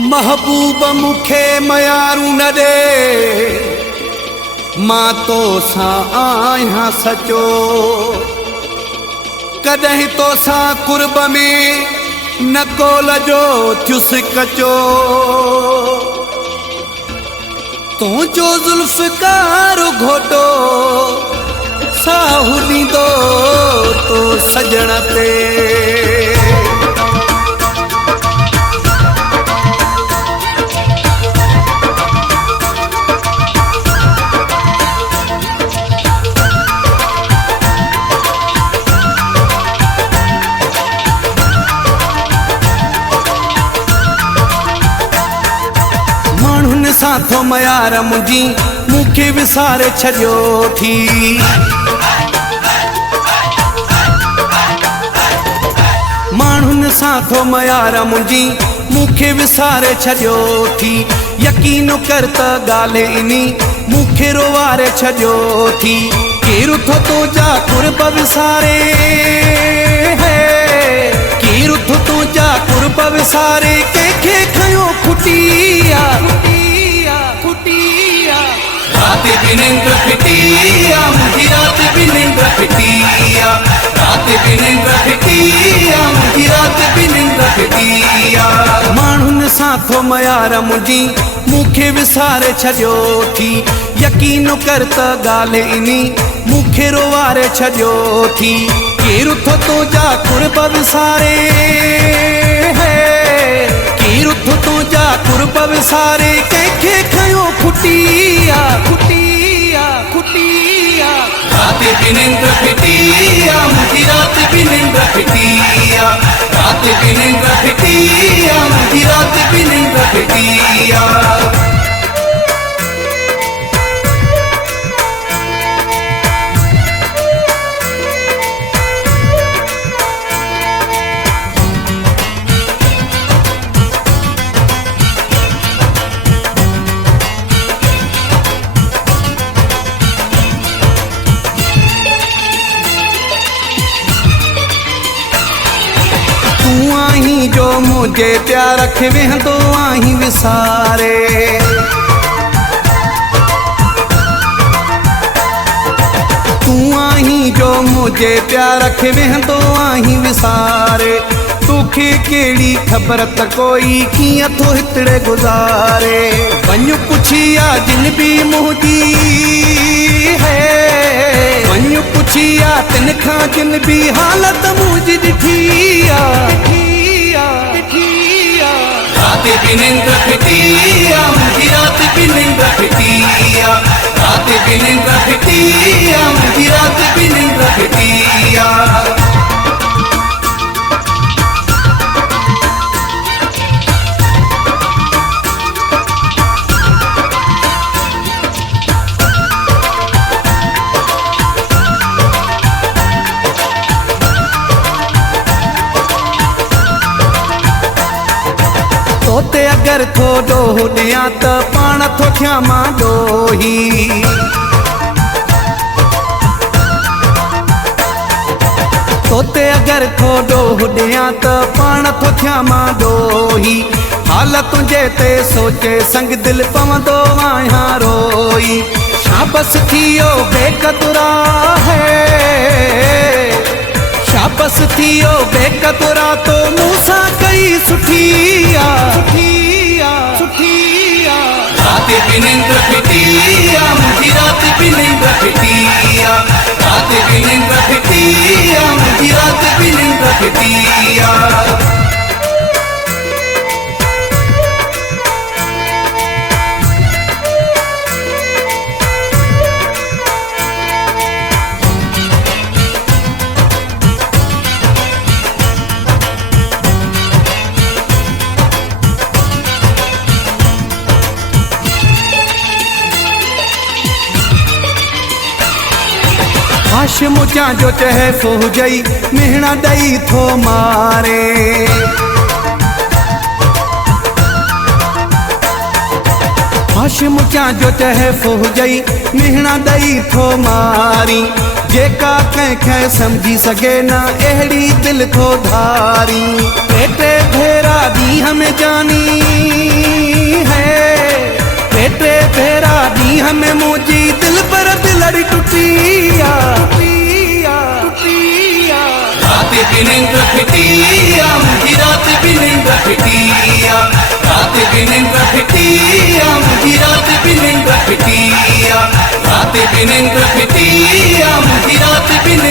महबूब मुखे मयारू न दे, मां तो सां आहियां सचो। कॾहिं तो सां कुर्ब में न कोल जो थियुसि कचो। तुंहिंजो ज़ुल्फ़कार घोटो साहु ॾींदो तो सजण ते। माण्हुनि सां थो मयार मुंहिंजी मूंखे विसारे छॾियो थी। माण्हुनि सां थो मयार मुंहिंजी मूंखे विसारे छॾियो थी। यकीन कर त ॻाल्हि इनी मूंखे रोवारे छॾियो थी। केरु थो तुंहिंजा कुर्ब विसारे, केरु थो तुंहिंजा कुर्ब विसारे। कंहिंखे खयो खुटिया रात भी निंड फिटिया, मुंहिंजी रात भी निंड फिटिया। रात भी निंड फिटिया, मुंहिंजी रात भी निंड फिटिया। माण्हुनि सां थो मयार मुंहिंजी मूंखे विसारे छॾियो थी। यकीन कर त ॻाल्हि इनी मूंखे रोवारे छॾियो थी। केरु थो तुंहिंजा कुर्ब विसारे, केरु थो तुंहिंजा कुर्ब विसारे। कंहिंखे खयो खुटिया रात भी निंड फिटिया, मुंहिंजी रात भी निंड फिटिया। रात भी निंड फिटिया, मुंहिंजी रात भी निंड फिटिया। तूं आहीं जो मुझे प्यार खे वेहंदो आहीं विसारे। तूं आहीं जो मुझे प्यार खे वेहंदो आहीं विसारे। तोखे कहिड़ी ख़बर त कोई कीअं थो हितड़े गुज़ारे। वञ पुछिया जिन बि मुंहिंजी है, वञ पुछिया तिन खां जिन बि हालत मुंहिंजी ॾिठिया। रात भी निंड फिटिया, मुंहिंजी रात भी निंड फिटिया। रात भी निंड फिटिया, मुंहिंजी रात भी निंड फिटिया। तोते अगर थो ॾोहु ॾियां त पाण थो थियां मां ॾोही। तोते अगर थो ॾोहु ॾियां त पाण थो थियां मां ॾोही। हाल तुंहिंजे ते सोचे संग दिलि पवंदो आहियां रोई। शाबस थियो बेक़दुरा है, शाबस थियो बेक़दुरा तो मूंसां कई सुठिया। रात भी निंड फिटिया, मुंहिंजी रात भी निंड फिटिया। रात भी निंड फिटिया, मुंहिंजी रात भी निंड फिटिया। हाशिम जा जो चहे सो हुजई मेहणा ॾई थो मारे। हाशिम जा जो चहे सो हुजई मेहणा ॾई थो मारी। जेका कंहिंखे समझी सघे न अहिड़ी दिल थो धारी। टे भेरा ॾींहं में जानी टूटिया टूटिया टूटिया रातें बिन ग्राफिटिया मुझी रात बिन ग्राफिटिया रातें बिन ग्राफिटिया मुझी रात बिन ग्राफिटिया रातें बिन ग्राफिटिया मुझी रात बिन